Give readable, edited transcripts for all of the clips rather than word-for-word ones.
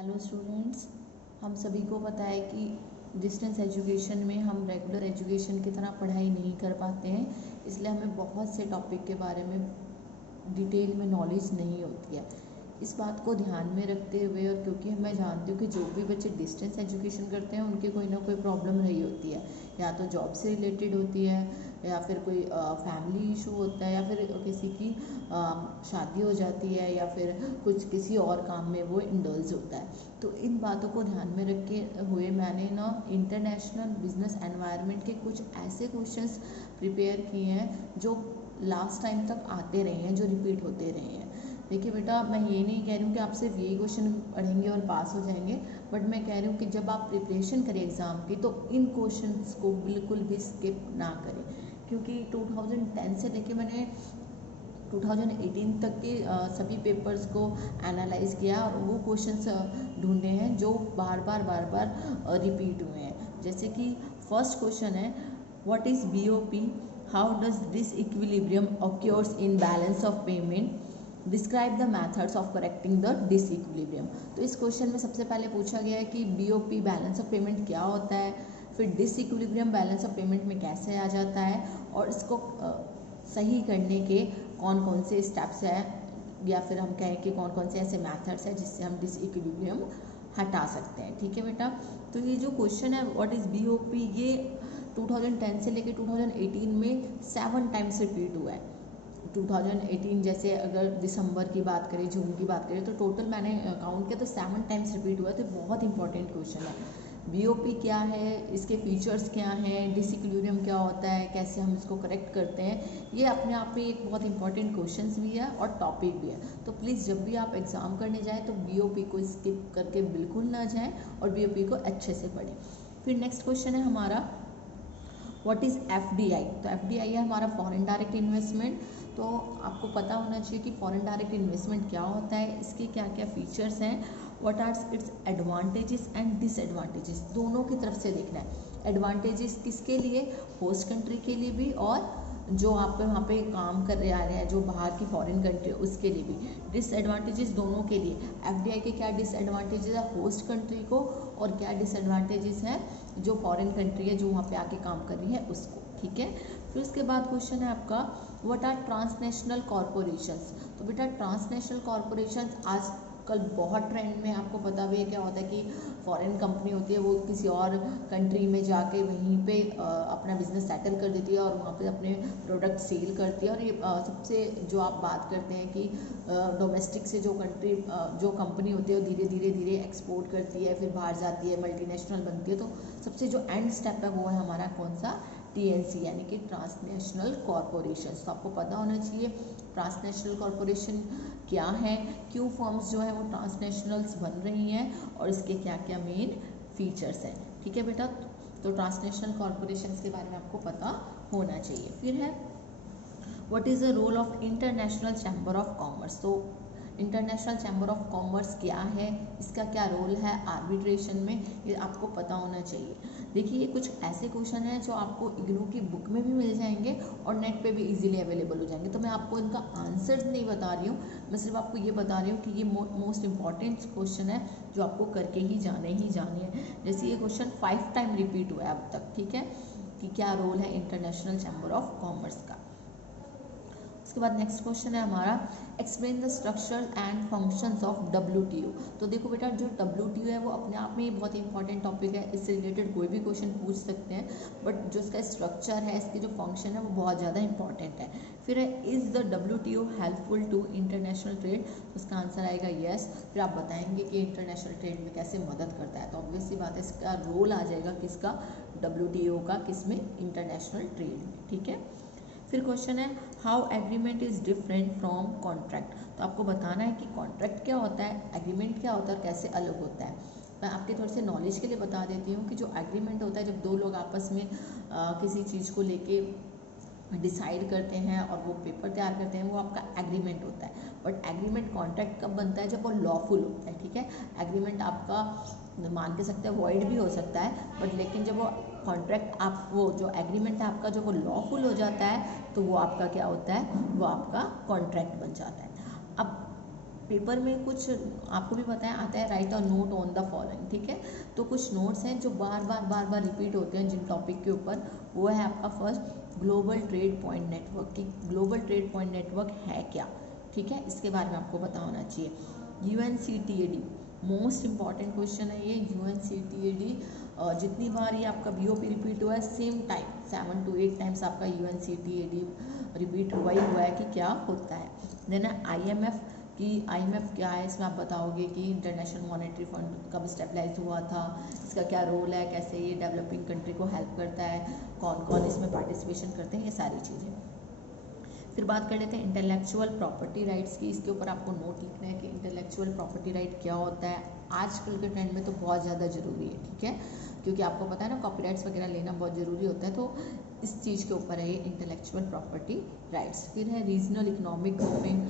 Hello students, हम सभी को पता है कि डिस्टेंस एजुकेशन में हम रेगुलर एजुकेशन की तरह पढ़ाई नहीं कर पाते हैं, इसलिए हमें बहुत से टॉपिक के बारे में डिटेल में नॉलेज नहीं होती है। इस बात को ध्यान में रखते हुए और क्योंकि मैं जानती हूँ कि जो भी बच्चे डिस्टेंस एजुकेशन करते हैं उनके कोई ना कोई प्रॉब्लम रही होती है, या तो जॉब से रिलेटेड होती है, या फिर कोई फैमिली इशू होता है, या फिर किसी की शादी हो जाती है, या फिर कुछ किसी और काम में वो इंडल्ज होता है। तो इन बातों को ध्यान में रखते हुए मैंने ना इंटरनेशनल बिजनेस एनवायरनमेंट के कुछ ऐसे क्वेश्चंस प्रिपेयर किए हैं जो लास्ट टाइम तक आते रहे हैं, जो रिपीट होते रहे हैं। देखिए बेटा, मैं ये नहीं कह रही हूँ कि आप सिर्फ यही क्वेश्चन पढ़ेंगे और पास हो जाएंगे, बट मैं कह रही हूँ कि जब आप प्रिपरेशन करें एग्ज़ाम की तो इन क्वेश्चंस को बिल्कुल भी स्किप ना करें, क्योंकि 2010 से लेके मैंने 2018 तक के सभी पेपर्स को एनालाइज किया और वो क्वेश्चंस ढूंढे हैं जो बार बार रिपीट हुए हैं। जैसे कि फर्स्ट क्वेश्चन है, what is BOP, how does this equilibrium occurs in balance of payment, describe the methods of correcting the disequilibrium. तो इस क्वेश्चन में सबसे पहले पूछा गया है कि BOP बैलेंस ऑफ पेमेंट क्या होता है, फिर डिसइक्विलिब्रियम बैलेंस ऑफ पेमेंट में कैसे आ जाता है, और इसको सही करने के कौन कौन से स्टेप्स हैं, या फिर हम कहें कि कौन कौन से ऐसे मैथड्स हैं जिससे हम डिसइक्विलिब्रियम हटा सकते हैं। ठीक है बेटा, तो ये जो क्वेश्चन है व्हाट इज़ BOP, ये 2010 से लेकर 2018 में 7 टाइम्स रिपीट हुआ है। 2018 जैसे अगर दिसंबर की बात करें, जून की बात करें, तो टोटल मैंने काउंट किया तो 7 टाइम्स रिपीट हुआ है। तो बहुत इंपॉर्टेंट क्वेश्चन है। BOP क्या है, इसके फीचर्स क्या हैं, डिसइक्विलिब्रियम क्या होता है, कैसे हम इसको करेक्ट करते हैं, ये अपने आप में एक बहुत इंपॉर्टेंट क्वेश्चंस भी है और टॉपिक भी है। तो प्लीज़ जब भी आप एग्ज़ाम करने जाएँ तो BOP को स्किप करके बिल्कुल ना जाएँ और BOP को अच्छे से पढ़ें। फिर नेक्स्ट क्वेश्चन है हमारा, व्हाट इज़ FDI। तो FDI है हमारा फॉरेन डायरेक्ट इन्वेस्टमेंट। तो आपको पता होना चाहिए कि फॉरेन डायरेक्ट इन्वेस्टमेंट क्या होता है, इसके क्या क्या फीचर्स हैं, what are its advantages and disadvantages, दोनों की तरफ से देखना है। एडवांटेजेस किसके लिए, होस्ट कंट्री के लिए भी, और जो आप वहाँ पे काम कर रहे आ रहे हैं जो बाहर की फॉरेन कंट्री उसके लिए भी। डिसएडवांटेजेस दोनों के लिए। FDI के क्या डिसएडवांटेजेस है होस्ट कंट्री को, और क्या डिसएडवांटेजेस है जो फॉरेन कंट्री है जो वहाँ पे आके काम कर रही है उसको। ठीक है, फिर उसके बाद क्वेश्चन है आपका, व्हाट आर ट्रांसनेशनल कॉरपोरेशंस। तो बेटा ट्रांसनेशनल कॉरपोरेशंस आजकल बहुत ट्रेंड में, आपको पता भी है क्या होता है कि फॉरेन कंपनी होती है वो किसी और कंट्री में जाके वहीं पे अपना बिजनेस सेटल कर देती है और वहाँ पे अपने प्रोडक्ट सेल करती है। और ये सबसे जो आप बात करते हैं कि डोमेस्टिक से जो कंपनी होती है वो धीरे धीरे एक्सपोर्ट करती है, फिर बाहर जाती है, मल्टीनेशनल बनती है। तो सबसे जो एंड स्टेप है वो है हमारा कौन सा, TNC, यानी कि ट्रांसनेशनल कॉरपोरेशन। तो आपको पता होना चाहिए ट्रांसनेशनल कॉरपोरेशन क्या है, क्यों फर्म्स जो है वो ट्रांसनेशनल्स बन रही हैं, और इसके क्या क्या मेन फीचर्स हैं। ठीक है बेटा, तो ट्रांसनेशनल कॉरपोरेशंस के बारे में आपको पता होना चाहिए। फिर है what is the role of international chamber of commerce. तो इंटरनेशनल चैम्बर ऑफ कॉमर्स क्या है, इसका क्या रोल है आर्बिट्रेशन में, ये आपको पता होना चाहिए। देखिए ये कुछ ऐसे क्वेश्चन हैं जो आपको इग्नू की बुक में भी मिल जाएंगे और नेट पे भी इजीली अवेलेबल हो जाएंगे। तो मैं आपको इनका आंसर्स नहीं बता रही हूँ, मैं सिर्फ आपको ये बता रही हूँ कि ये मोस्ट इंपॉर्टेंट क्वेश्चन है जो आपको करके ही जाने हैं। जैसे ये क्वेश्चन 5 टाइम रिपीट हुआ है अब तक। ठीक है, कि क्या रोल है इंटरनेशनल चैम्बर ऑफ कॉमर्स का। उसके बाद नेक्स्ट क्वेश्चन है हमारा, explain the structure and functions of WTO। तो देखो बेटा, जो WTO है वो अपने आप में ही बहुत इंपॉर्टेंट टॉपिक है, इससे रिलेटेड कोई भी क्वेश्चन पूछ सकते हैं, बट जो इसका स्ट्रक्चर है, इसके जो फंक्शन है वो बहुत ज़्यादा इंपॉर्टेंट है। फिर है, is the WTO helpful to international trade. तो उसका आंसर आएगा येस। फिर आप बताएंगे कि इंटरनेशनल ट्रेड में कैसे मदद करता है, तो ऑब्वियस सी बात है इसका रोल आ जाएगा किसका, WTO का, किसमें, इंटरनेशनल ट्रेड में। ठीक है, फिर क्वेश्चन है, how agreement is different from contract. तो आपको बताना है कि कॉन्ट्रैक्ट क्या होता है, एग्रीमेंट क्या होता है और कैसे अलग होता है। मैं आपके थोड़े से नॉलेज के लिए बता देती हूँ कि जो एग्रीमेंट होता है, जब दो लोग आपस में किसी चीज़ को लेके डिसाइड करते हैं और वो पेपर तैयार करते हैं, वो आपका एग्रीमेंट होता है। बट एग्रीमेंट कॉन्ट्रैक्ट कब बनता है, जब वो लॉफुल होता है। ठीक है, एग्रीमेंट आपका मान के सकते हैं वॉइड भी हो सकता है, बट लेकिन जब वो कॉन्ट्रैक्ट आप वो जो एग्रीमेंट है आपका जब वो लॉफुल हो जाता है तो वो आपका क्या होता है, वो आपका कॉन्ट्रैक्ट बन जाता है। अब पेपर में कुछ आपको भी पता है आता है right a note on the following, ठीक है। तो कुछ नोट्स हैं जो बार बार रिपीट होते हैं जिन टॉपिक के ऊपर, वो है आपका first global trade point network की ग्लोबल ट्रेड पॉइंट नेटवर्क है क्या, ठीक है, इसके बारे में आपको पता होना चाहिए। UNCTAD मोस्ट इंपॉर्टेंट क्वेश्चन है ये। UNCTAD जितनी बार ये आपका BOP रिपीट हुआ है सेम टाइम 7 to 8 टाइम्स आपका UNCTAD रिपीट हुआ ही हुआ है कि क्या होता है। देन IMF कि IMF क्या है, इसमें आप बताओगे कि इंटरनेशनल मॉनेटरी फंड कब स्टेबलाइज हुआ था, इसका क्या रोल है, कैसे ये डेवलपिंग कंट्री को हेल्प करता है, कौन कौन इसमें पार्टिसिपेशन करते हैं, ये सारी चीज़ें। फिर बात कर लेते हैं इंटेलेक्चुअल प्रॉपर्टी राइट्स की। इसके ऊपर आपको नोट लिखना है कि इंटेलेक्चुअल प्रॉपर्टी राइट क्या होता है। आजकल के ट्रेंड में तो बहुत ज़्यादा ज़रूरी है, ठीक है, क्योंकि आपको पता है ना कॉपीराइट्स वगैरह लेना बहुत ज़रूरी होता है, तो इस चीज़ के ऊपर है ये इंटेलेक्चुअल प्रॉपर्टी राइट्स। फिर है रीजनल इकोनॉमिक ग्रुपिंग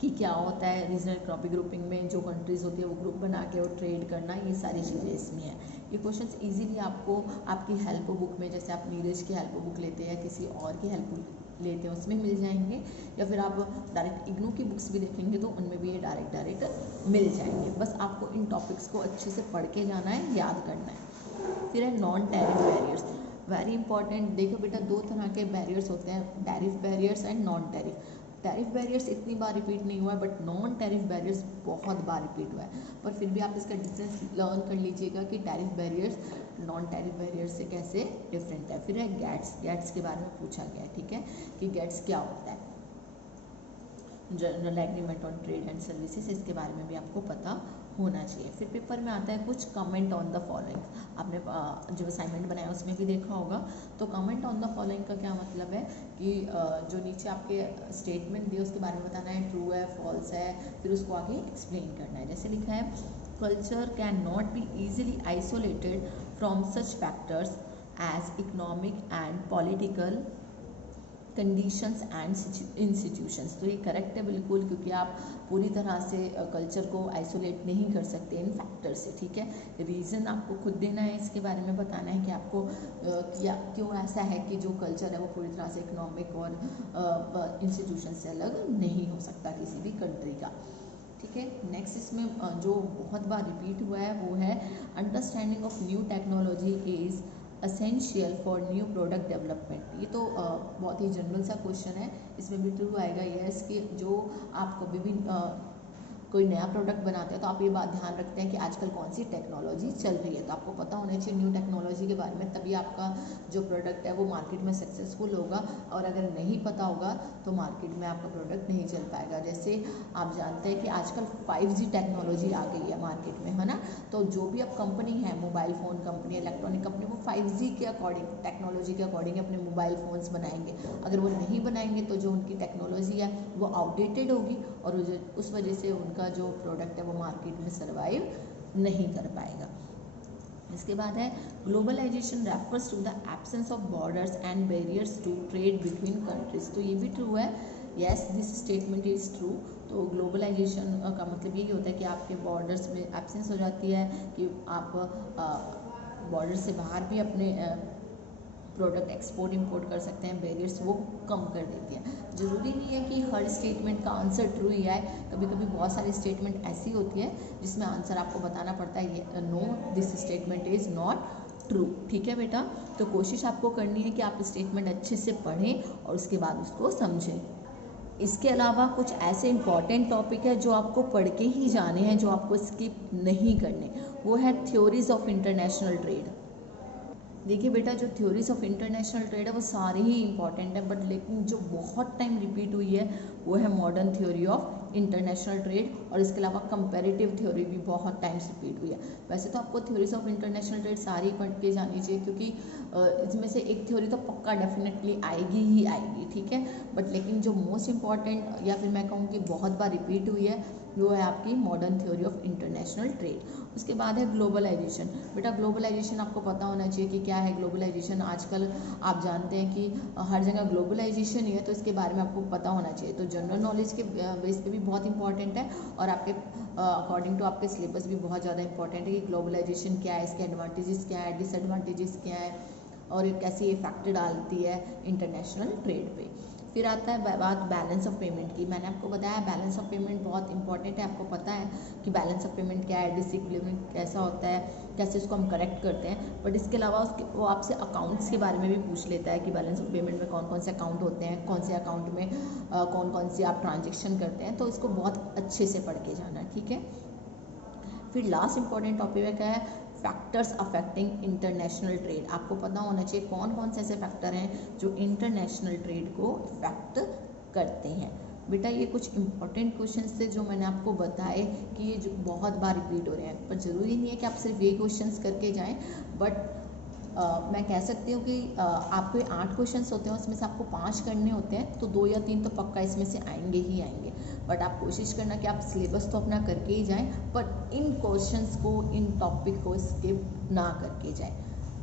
कि क्या होता है। रीजनल इकोनॉमिक ग्रुपिंग में जो कंट्रीज़ होती है वो ग्रुप बना के वो ट्रेड करना, ये सारी चीज़ें इसमें है। ये क्वेश्चंस इजीली आपको आपकी हेल्प बुक में, जैसे आप नीरज की हेल्प बुक लेते हैं या किसी और की हेल्प बुक लेते हैं उसमें मिल जाएंगे, या फिर आप डायरेक्ट इग्नू की बुक्स भी देखेंगे तो उनमें भी ये डायरेक्ट मिल जाएंगे। बस आपको इन टॉपिक्स को अच्छे से पढ़ के जाना है, याद करना है। फिर है non tariff barriers, very important. देखो बेटा, दो तरह के बैरियर्स होते हैं, tariff barriers and non tariff. Tariff barriers इतनी बार रिपीट नहीं हुआ है, बट नॉन टैरिफ बैरियर्स बहुत बार रिपीट हुआ है। पर फिर भी आप इसका डिफरेंस लर्न कर लीजिएगा कि tariff barriers non tariff barriers से कैसे डिफरेंट है। फिर है गैट्स के बारे में पूछा गया है, ठीक है, कि गैट्स क्या होता है, general agreement on trade and services, इसके बारे में भी आपको पता होना चाहिए। फिर पेपर में आता है कुछ कमेंट ऑन द फॉलोइंग। आपने जो असाइनमेंट बनाया उसमें भी देखा होगा। तो कमेंट ऑन द फॉलोइंग का क्या मतलब है कि जो नीचे आपके स्टेटमेंट दिए उसके बारे में बताना है, ट्रू है, फॉल्स है, फिर उसको आगे एक्सप्लेन करना है। जैसे लिखा है, culture can not be easily isolated from such factors as economic and political conditions and institutions. तो ये करेक्ट है बिल्कुल, क्योंकि आप पूरी तरह से कल्चर को आइसोलेट नहीं कर सकते इन फैक्टर से, ठीक है। रीज़न आपको खुद देना है, इसके बारे में बताना है कि आपको क्यों ऐसा है कि जो कल्चर है वो पूरी तरह से इकोनॉमिक और इंस्टीट्यूशन से अलग नहीं हो सकता किसी भी कंट्री का, ठीक है। नेक्स्ट इसमें जो बहुत बार रिपीट हुआ है वो है understanding of new technology is essential for new product development. ये तो बहुत ही जनरल सा क्वेश्चन है, इसमें भी ट्रू आएगा यस कि जो आप कभी भी कोई नया प्रोडक्ट बनाते हैं तो आप ये बात ध्यान रखते हैं कि आजकल कौन सी टेक्नोलॉजी चल रही है, तो आपको पता होना चाहिए न्यू टेक्नोलॉजी के बारे में, तभी आपका जो प्रोडक्ट है वो मार्केट में सक्सेसफुल होगा। और अगर नहीं पता होगा तो मार्केट में आपका प्रोडक्ट नहीं चल पाएगा। जैसे आप जानते हैं कि आजकल 5G टेक्नोलॉजी आ गई है मार्केट में, है ना, तो जो भी अब कंपनी है, mobile phone company, electronic company, वो 5G के अकॉर्डिंग, टेक्नोलॉजी के अकॉर्डिंग अपने मोबाइल फ़ोन्स बनाएंगे। अगर वो नहीं बनाएंगे तो जो उनकी टेक्नोलॉजी है वो आउटडेटेड होगी और उस वजह से उनका जो प्रोडक्ट है वो मार्केट में सर्वाइव नहीं कर पाएगा। इसके बाद है globalisation refers to the absence of borders and barriers to trade between countries. तो ये भी ट्रू है, yes this statement is true. तो ग्लोबलाइजेशन का मतलब यही होता है कि आपके बॉर्डर्स में एब्सेंस हो जाती है, कि आप बॉर्डर से बाहर भी अपने प्रोडक्ट एक्सपोर्ट इंपोर्ट कर सकते हैं, बैरियर्स वो कम कर देती है। ज़रूरी नहीं है कि हर स्टेटमेंट का आंसर ट्रू ही आए, कभी कभी बहुत सारी स्टेटमेंट ऐसी होती है जिसमें आंसर आपको बताना पड़ता है ये no this statement is not true, ठीक है बेटा। तो कोशिश आपको करनी है कि आप स्टेटमेंट अच्छे से पढ़ें और उसके बाद उसको समझें। इसके अलावा कुछ ऐसे इंपॉर्टेंट टॉपिक है जो आपको पढ़ के ही जाने हैं, जो आपको स्किप नहीं करने, वो है थ्योरीज ऑफ इंटरनेशनल ट्रेड। देखिए बेटा, जो थ्योरीज ऑफ इंटरनेशनल ट्रेड है वो सारे ही इंपॉर्टेंट है, बट लेकिन जो बहुत टाइम रिपीट हुई है वो है modern theory of international trade, और इसके अलावा कंपैरेटिव थ्योरी भी बहुत टाइम्स रिपीट हुई है। वैसे तो आपको थ्योरीज ऑफ इंटरनेशनल ट्रेड सारी पढ़ के जानी चाहिए, क्योंकि इसमें से एक थ्योरी तो पक्का डेफिनेटली आएगी ही आएगी, ठीक है। बट लेकिन जो मोस्ट इंपॉर्टेंट, या फिर मैं कहूँ कि बहुत बार रिपीट हुई है, वो है आपकी modern theory of international trade. उसके बाद है ग्लोबलाइजेशन। बेटा ग्लोबलाइजेशन आपको पता होना चाहिए कि क्या है ग्लोबलाइजेशन। आजकल आप जानते हैं कि हर जगह ग्लोबलाइजेशन ही है, तो इसके बारे में आपको पता होना चाहिए। तो जनरल नॉलेज के बेस पे भी बहुत इंपॉर्टेंट है, और आपके अकॉर्डिंग टू आपके सिलेबस भी बहुत ज़्यादा इंपॉर्टेंट है कि ग्लोबलाइजेशन क्या है, इसके एडवांटेजेस क्या है, डिसएडवांटेजेस क्या है, और कैसे ये फैक्टर डालती है इंटरनेशनल ट्रेड पे। फिर आता है बात बैलेंस ऑफ पेमेंट की। मैंने आपको बताया बैलेंस ऑफ पेमेंट बहुत इंपॉर्टेंट है, आपको पता है कि बैलेंस ऑफ पेमेंट क्या है, डिसइक्विलिब्रियम कैसा होता है, कैसे इसको हम करेक्ट करते हैं। बट इसके अलावा वो आपसे अकाउंट्स के बारे में भी पूछ लेता है कि बैलेंस ऑफ पेमेंट में कौन कौन से अकाउंट होते हैं, कौन से अकाउंट में कौन कौन सी आप ट्रांजेक्शन करते हैं, तो इसको बहुत अच्छे से पढ़ के जाना, ठीक है। फिर लास्ट इंपॉर्टेंट टॉपिक क्या है, फैक्टर्स अफेक्टिंग इंटरनेशनल ट्रेड। आपको पता होना चाहिए कौन कौन से ऐसे फैक्टर हैं जो इंटरनेशनल ट्रेड को इफेक्ट करते हैं। बेटा ये कुछ इंपॉर्टेंट क्वेश्चंस थे जो मैंने आपको बताए कि ये जो बहुत बार रिपीट हो रहे हैं, पर ज़रूरी नहीं है कि आप सिर्फ ये क्वेश्चंस करके जाएं। बट मैं कह सकती हूँ कि आपको 8 क्वेश्चंस होते हैं, उसमें से आपको 5 करने होते हैं, तो 2 या 3 तो पक्का इसमें से आएंगे ही आएंगे। बट आप कोशिश करना कि आप सिलेबस तो अपना करके ही जाएं, पर इन क्वेश्चंस को, इन टॉपिक को स्किप ना करके जाएं।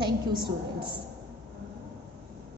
Thank you students.